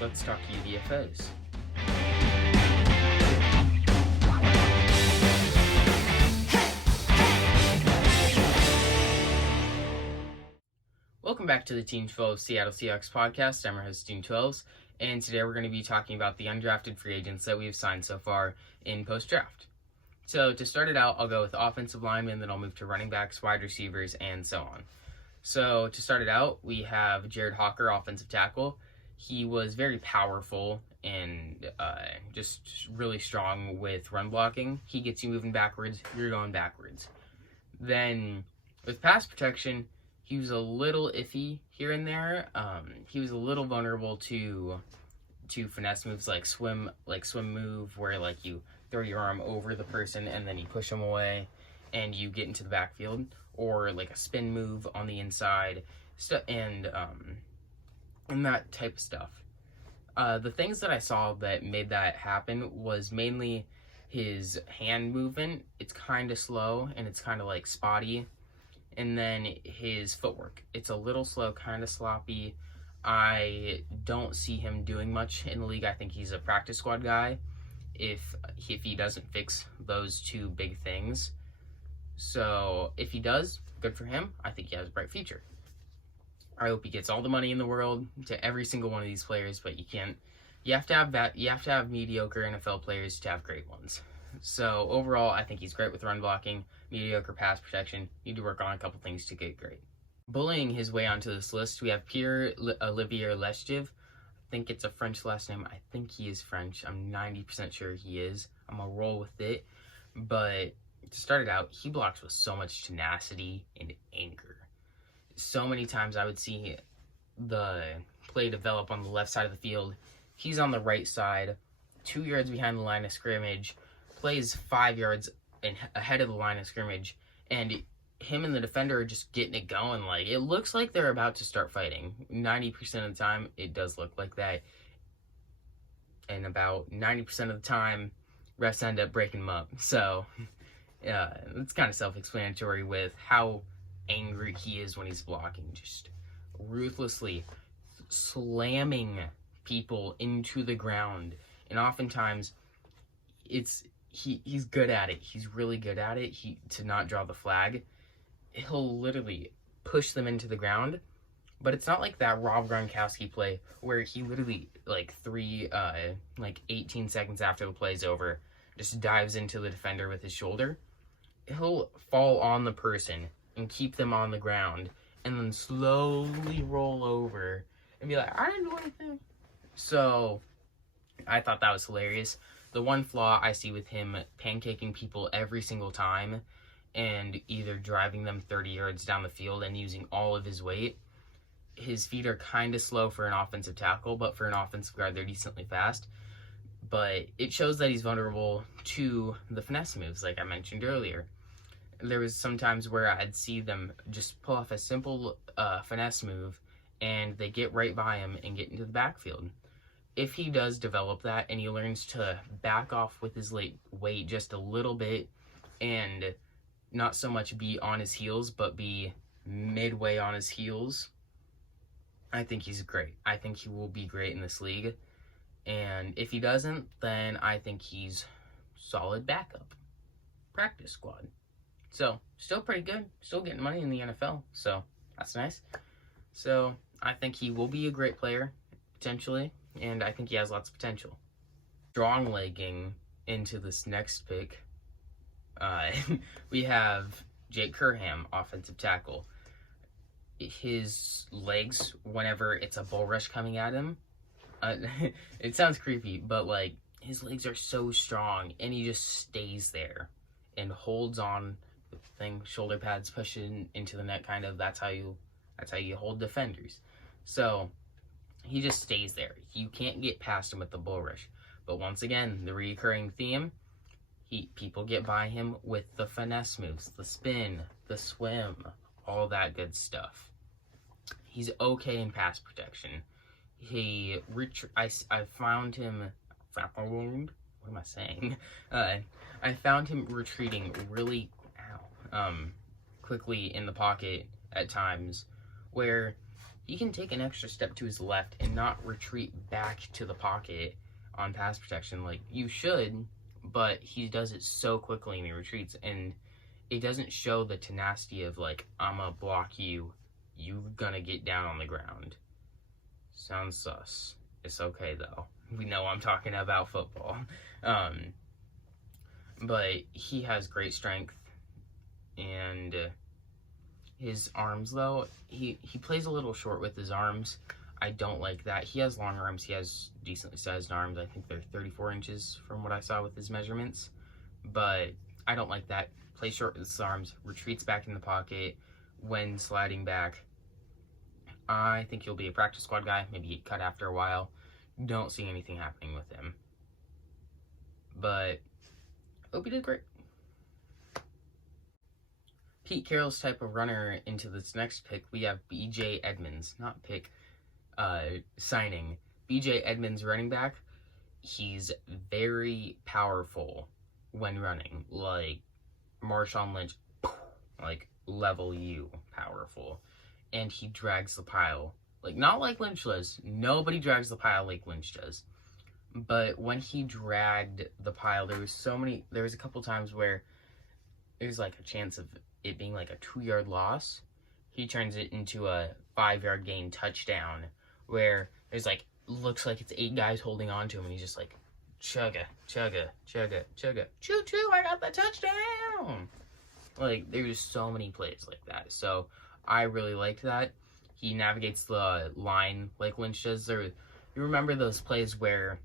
let's talk UDFAs. Welcome back to the Team 12 Seattle Seahawks podcast. I'm your host, Team 12s, and today we're going to be talking about the undrafted free agents that we have signed so far in post-draft. So to start it out, I'll go with offensive linemen, then I'll move to running backs, wide receivers, and so on. So to start it out, we have Jared Hawker, offensive tackle. He was very powerful and just really strong with run blocking. He gets you moving backwards, you're going backwards. Then with pass protection, he was a little iffy here and there. He was a little vulnerable to finesse moves like swim move, where like you throw your arm over the person and then you push them away and you get into the backfield, or like a spin move on the inside, and that type of stuff. The things that I saw that made that happen was mainly his hand movement. It's kind of slow and it's kind of like spotty. And then his footwork. It's a little slow, kind of sloppy. I don't see him doing much in the league. I think he's a practice squad guy if he doesn't fix those two big things. So if he does, good for him. I think he has a bright future. I hope he gets all the money in the world to every single one of these players, but you can't. You have to have that. You have to have mediocre NFL players to have great ones. So overall, I think he's great with run blocking, mediocre pass protection. Need to work on a couple things to get great. Bullying his way onto this list, we have Pierolivier Leser. I think it's a French last name. I think he is French. I'm 90% sure he is. I'm going to roll with it. But to start it out, he blocks with so much tenacity and anger. So many times I would see the play develop on the left side of the field. He's on the right side, 2 yards behind the line of scrimmage, plays 5 yards ahead of the line of scrimmage, and him and the defender are just getting it going. Like, it looks like they're about to start fighting. 90% of the time, it does look like that. And about 90% of the time, refs end up breaking them up. So, it's kind of self-explanatory with how angry he is when he's blocking. Just ruthlessly slamming people into the ground. And oftentimes, he's good at it. He's really good at it. To not draw the flag, he'll literally push them into the ground. But it's not like that Rob Gronkowski play where he literally 18 seconds after the play's over just dives into the defender with his shoulder. He'll fall on the person and keep them on the ground and then slowly roll over and be like, I didn't do anything. So I thought that was hilarious. The one flaw I see with him pancaking people every single time and either driving them 30 yards down the field and using all of his weight. His feet are kind of slow for an offensive tackle, but for an offensive guard, they're decently fast. But it shows that he's vulnerable to the finesse moves, like I mentioned earlier. There was some times where I'd see them just pull off a simple finesse move, and they get right by him and get into the backfield. If he does develop that and he learns to back off with his weight just a little bit and not so much be on his heels, but be midway on his heels, I think he's great. I think he will be great in this league. And if he doesn't, then I think he's solid backup. Practice squad. So, still pretty good. Still getting money in the NFL. So, that's nice. So, I think he will be a great player, potentially. And I think he has lots of potential. Strong legging into this next pick, we have Jake Currham, offensive tackle. His legs, whenever it's a bull rush coming at him, it sounds creepy, but like his legs are so strong, and he just stays there and holds on with the thing, shoulder pads pushing into the net, kind of. That's how you hold defenders. So he just stays there. You can't get past him with the bull rush. But once again, the recurring theme, people get by him with the finesse moves, the spin, the swim, all that good stuff. He's okay in pass protection. I found him. What am I saying? I found him retreating really quickly in the pocket at times, where he can take an extra step to his left and not retreat back to the pocket on pass protection like you should, but he does it so quickly and he retreats, and it doesn't show the tenacity of like, I'm gonna block you, you're gonna get down on the ground. Sounds sus. It's okay though. We know I'm talking about football. But he has great strength, and his arms though, he plays a little short with his arms. I don't like that. He has long arms. He has decently sized arms. I think they're 34 inches from what I saw with his measurements. But I don't like that. Plays short with his arms, retreats back in the pocket when sliding back. I think he'll be a practice squad guy. Maybe he'd cut after a while. Don't see anything happening with him. But hope he did great. Pete Carroll's type of runner into this next pick, we have B.J. Edmonds. Not pick, signing. B.J. Edmonds, running back. He's very powerful when running. Like Marshawn Lynch, like level U powerful. And he drags the pile. Like, not like Lynch does. Nobody drags the pile like Lynch does. But when he dragged the pile, there was a couple times where there's like a chance of it being like a 2-yard loss. He turns it into a 5-yard gain touchdown, where there's like, looks like it's 8 guys holding on to him, and he's just like, chugga, chugga, chugga, chugga, choo choo, I got the touchdown! Like, there's so many plays like that. So I really liked that. He navigates the line like Lynch does. You remember those plays where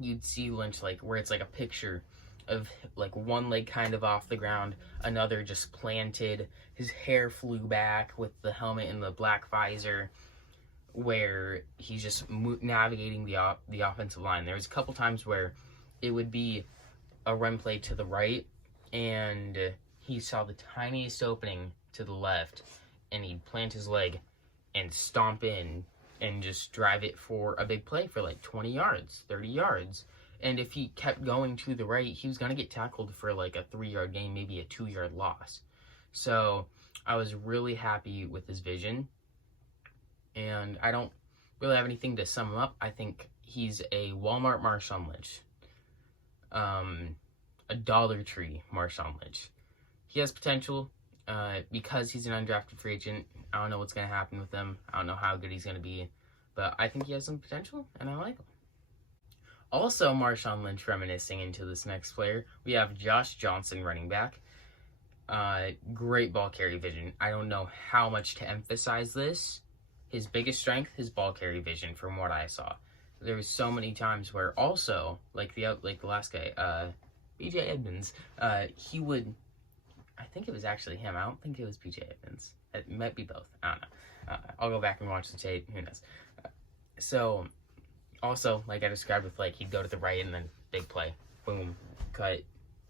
you'd see Lynch, like, where it's like a picture of like one leg kind of off the ground, another just planted, his hair flew back with the helmet and the black visor, where he's just navigating the offensive line. There was a couple times where it would be a run play to the right, and he saw the tiniest opening to the left, and he'd plant his leg and stomp in and just drive it for a big play for like 20 yards, 30 yards. And if he kept going to the right, he was going to get tackled for like a 3-yard gain, maybe a 2-yard loss. So I was really happy with his vision. And I don't really have anything to sum him up. I think he's a Walmart Marshawn Lynch. A Dollar Tree Marshawn Lynch. He has potential. Because he's an undrafted free agent, I don't know what's going to happen with him. I don't know how good he's going to be. But I think he has some potential, and I like him. Also, Marshawn Lynch reminiscing into this next player, we have Cade Johnson, running back. Great ball carry vision. I don't know how much to emphasize this. His biggest strength, his ball carry vision, from what I saw. There was so many times where also, like the last guy, B.J. Edmonds, he would, I think it was actually him. I don't think it was B.J. Edmonds. It might be both. I don't know. I'll go back and watch the tape. Who knows? So, also, like I described with, like, he'd go to the right and then big play. Boom. Cut.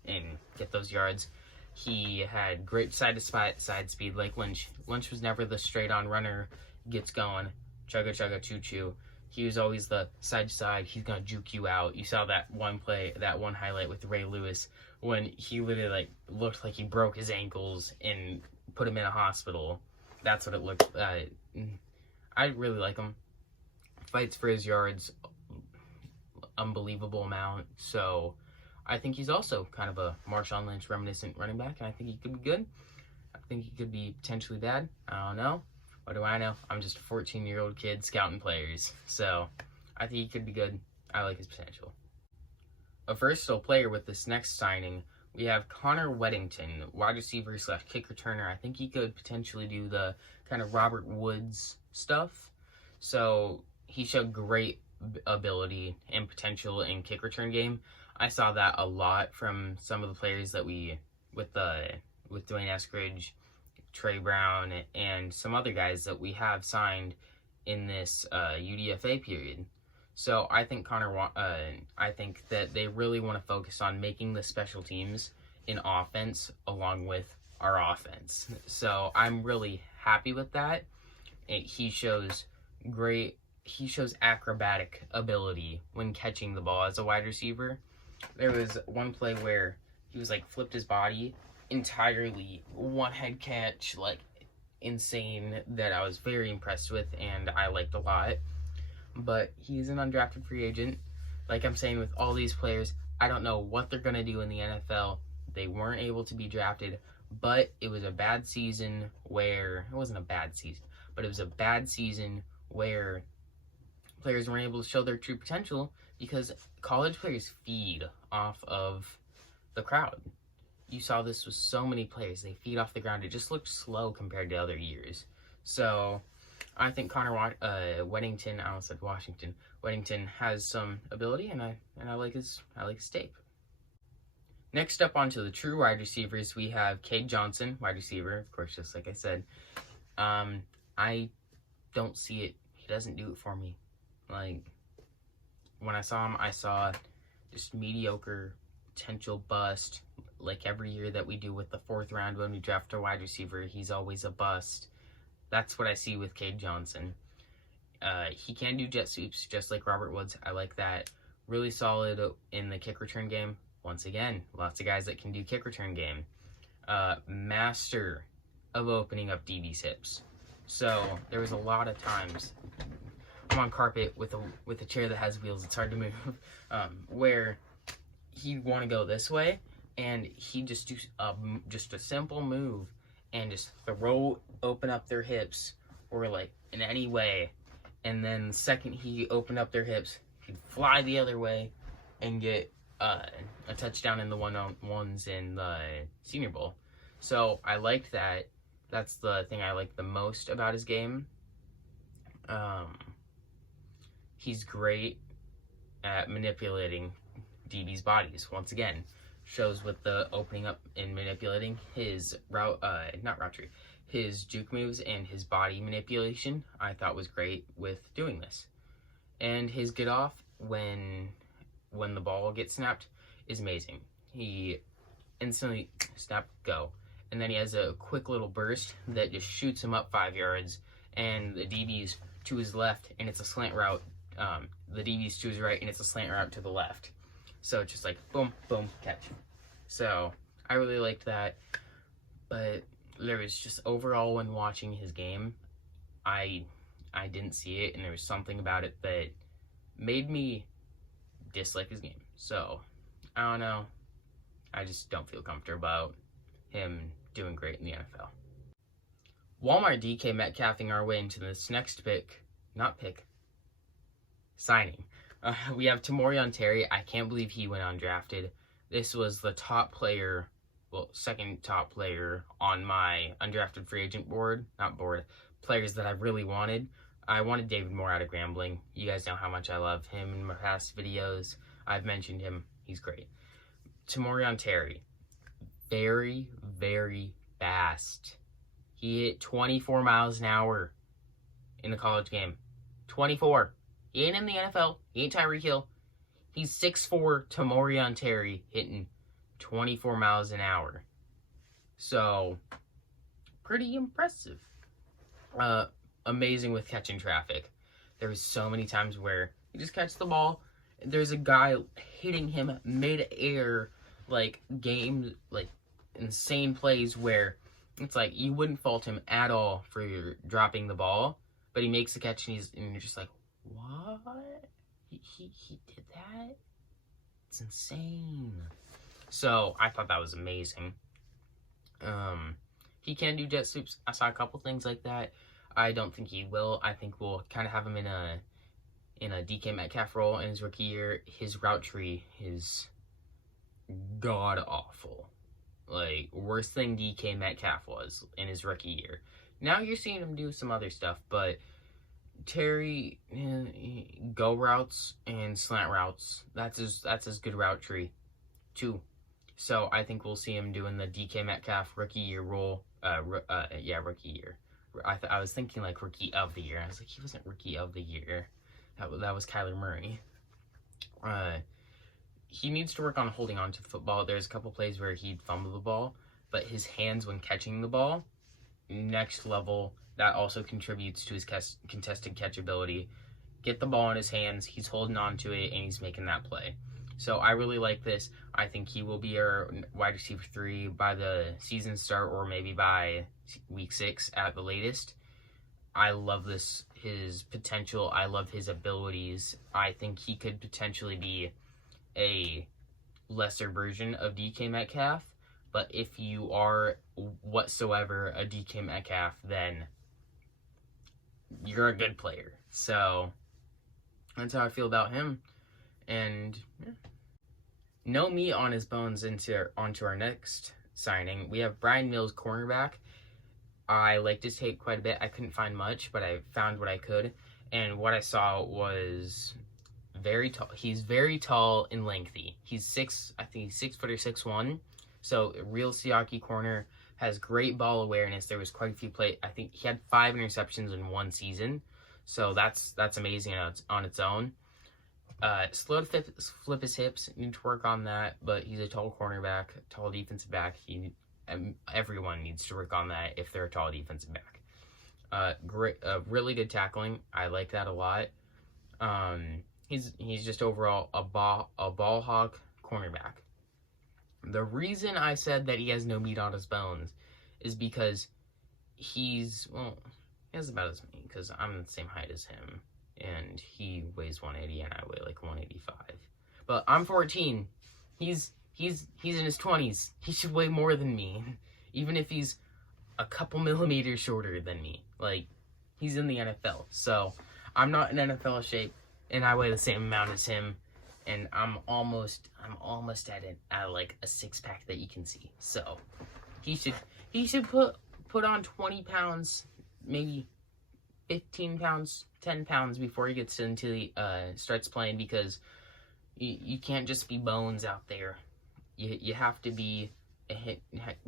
And get those yards. He had great side-to-side speed like Lynch. Lynch was never the straight-on runner. Gets going. Chugga, chugga, choo-choo. He was always the side-to-side. He's going to juke you out. You saw that one play, that one highlight with Ray Lewis when he literally, like, looked like he broke his ankles and put him in a hospital. That's what it looked I really like him. Fights for his yards, unbelievable amount. So I think he's also kind of a Marshawn Lynch reminiscent running back, and I think he could be good. I think he could be potentially bad. I don't know. What do I know? I'm just a 14-year-old kid scouting players. So I think he could be good. I like his potential. A versatile player with this next signing, we have Connor Weddington, wide receiver / kick returner. I think he could potentially do the kind of Robert Woods stuff. So he showed great ability and potential in kick return game. I saw that a lot from some of the players that with Dwayne Eskridge, Trey Brown, and some other guys that we have signed in this UDFA period. So I think I think that they really want to focus on making the special teams in offense along with our offense. So I'm really happy with that. He shows acrobatic ability when catching the ball as a wide receiver. There was one play where he was like flipped his body entirely, one head catch, like insane that I was very impressed with and I liked a lot. But he's an undrafted free agent. Like I'm saying with all these players, I don't know what they're going to do in the NFL. They weren't able to be drafted, but it was a bad season where, it wasn't a bad season, but it was a bad season where players weren't able to show their true potential because college players feed off of the crowd. You saw this with so many players. They feed off the ground. It just looked slow compared to other years. So I think Weddington, I almost said Washington. Weddington has some ability, and I like his tape. Next up onto the true wide receivers, we have Cade Johnson, wide receiver, of course, just like I said. I don't see it. He doesn't do it for me. Like, when I saw him, I saw just mediocre potential bust. Like every year that we do with the 4th round when we draft a wide receiver, he's always a bust. That's what I see with Cade Johnson. He can do jet sweeps just like Robert Woods. I like that. Really solid in the kick return game. Once again, lots of guys that can do kick return game. Master of opening up DB's hips. So there was a lot of times I'm on carpet with a chair that has wheels. It's hard to move. Where he'd want to go this way, and he'd just do just a simple move and just open up their hips, or like in any way. And then the second he opened up their hips, he'd fly the other way and get a touchdown in the one-on-ones in the Senior Bowl. So I liked that. That's the thing I like the most about his game. He's great at manipulating DB's bodies. Once again, shows with the opening up and manipulating his his juke moves and his body manipulation. I thought was great with doing this. And his get off when the ball gets snapped is amazing. He instantly snap, go. And then he has a quick little burst that just shoots him up 5 yards, and the DB's to his left, and it's a slant route. The DB's to his right, and it's a slant route to the left. So it's just like, boom, boom, catch. So I really liked that. But there was just overall when watching his game, I didn't see it, and there was something about it that made me dislike his game. So I don't know. I just don't feel comfortable about him doing great in the NFL. Walmart DK Metcalfing our way into this next signing. We have Tamoris Terry. I can't believe he went undrafted. This was the top player, second top player on my undrafted free agent players that I really wanted. I wanted David Moore out of Grambling. You guys know how much I love him in my past videos. I've mentioned him. He's great. Tamoris Terry. Very, very fast. He hit 24 miles an hour in the college game. 24. He ain't in the NFL. He ain't Tyreek Hill. He's 6'4", Tamoris Terry, hitting 24 miles an hour. So, pretty impressive. Amazing with catching traffic. There was so many times where he just catches the ball. There's a guy hitting him mid-air, insane plays where it's like you wouldn't fault him at all for dropping the ball, but he makes the catch and you're just like, what? He did that? It's insane. So I thought that was amazing. He can do jet sweeps. I saw a couple things like that. I don't think he will. I think we'll kind of have him in a DK Metcalf role in his rookie year. His route tree is god awful. Like, worse than DK Metcalf was in his rookie year. Now you're seeing him do some other stuff, but Terry, go routes and slant routes. That's his good route tree, too. So I think we'll see him doing the DK Metcalf rookie year role. Rookie year. I was thinking like rookie of the year. I was like, he wasn't rookie of the year. That was Kyler Murray. He needs to work on holding on to the football. There's a couple plays where he'd fumble the ball, but his hands when catching the ball, next level. That also contributes to his contested catch ability. Get the ball in his hands, he's holding on to it, and he's making that play. So I really like this. I think he will be our wide receiver 3 by the season start, or maybe by week 6 at the latest. I love his potential. I love his abilities. I think he could potentially be a lesser version of DK Metcalf. But if you are whatsoever a DK Metcalf, then you're a good player. So that's how I feel about him. And yeah. No meat on his bones onto our next signing. We have Brian Mills, cornerback. I liked his tape quite a bit. I couldn't find much, but I found what I could. And what I saw was very tall. He's very tall and lengthy. He's 6 foot or 6'1". So a real Siaki corner, has great ball awareness. There was quite a few plays. I think he had 5 interceptions in one season. So that's amazing on its own. Slow to flip his hips. Need to work on that. But he's a tall cornerback, tall defensive back. Everyone needs to work on that if they're a tall defensive back. Really good tackling. I like that a lot. He's just overall a ball hawk cornerback. The reason I said that he has no meat on his bones is because he has about as many, because I'm the same height as him, and he weighs 180 and I weigh like 185. But I'm 14. He's in his 20s. He should weigh more than me, even if he's a couple millimeters shorter than me. Like, he's in the NFL. So I'm not in NFL shape, and I weigh the same amount as him. And I'm almost at like a 6-pack that you can see. So he should put on 20 pounds, maybe 15 pounds, 10 pounds before he gets into the starts playing, because you can't just be bones out there. You have to be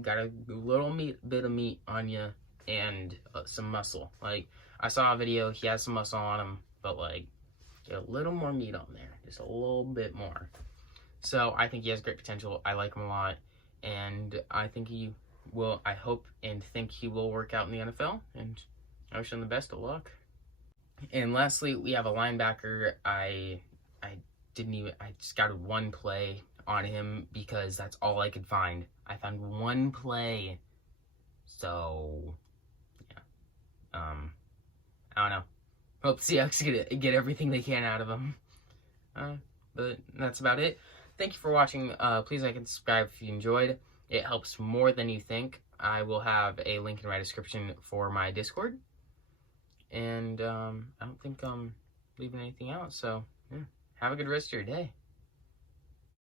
got a little bit of meat on you and some muscle. Like, I saw a video, he has some muscle on him, but like, get a little more meat on there, just a little bit more. So I think he has great potential. I like him a lot, and I think he will. I hope and think he will work out in the NFL, and I wish him the best of luck. And lastly, we have a linebacker. I scouted one play on him because that's all I could find. I found one play, so yeah. I don't know. Hope Seahawks get everything they can out of him. But that's about it. Thank you for watching. Please like and subscribe if you enjoyed. It helps more than you think. I will have a link in my description for my Discord. And I don't think I'm leaving anything out. So, yeah. Have a good rest of your day.